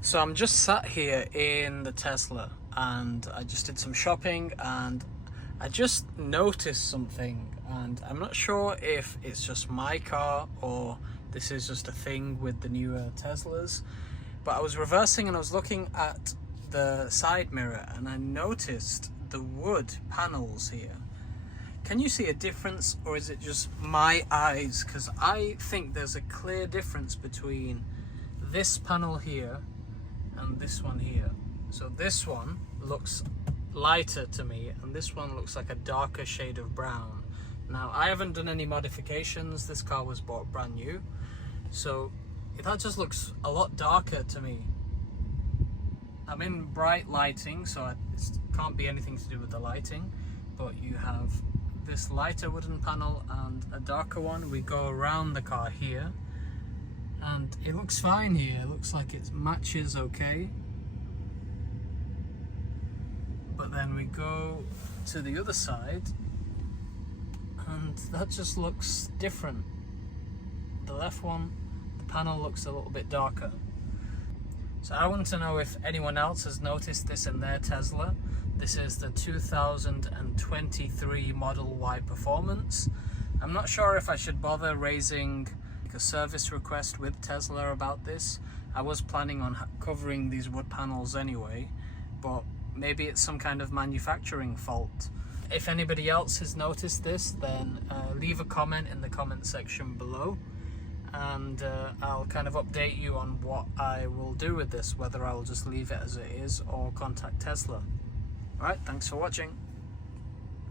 So I'm just sat here in the Tesla and I just did some shopping and I just noticed something, and I'm not sure if it's just my car or this is just a thing with the newer Teslas, but I was reversing and I was looking at the side mirror and I noticed the wood panels here. Can you see a difference, or is it just my eyes? Because I think there's a clear difference between this panel here and this one here. So this one looks lighter to me and this one looks like a darker shade of brown. Now I haven't done any modifications, this car was bought brand new, so that just looks a lot darker to me. I'm in bright lighting, so it can't be anything to do with the lighting, but you have this lighter wooden panel and a darker one. We go around the car here and it looks fine here, it looks like it matches okay. But then we go to the other side and that just looks different. The left one, the panel looks a little bit darker. So I want to know if anyone else has noticed this in their Tesla. This is the 2023 Model Y Performance. I'm not sure if I should bother raising a service request with Tesla about this. I was planning on covering these wood panels anyway, but maybe it's some kind of manufacturing fault. If anybody else has noticed this, then leave a comment in the comment section below, and I'll kind of update you on what I will do with this, whether I'll just leave it as it is or contact Tesla. Alright, thanks for watching.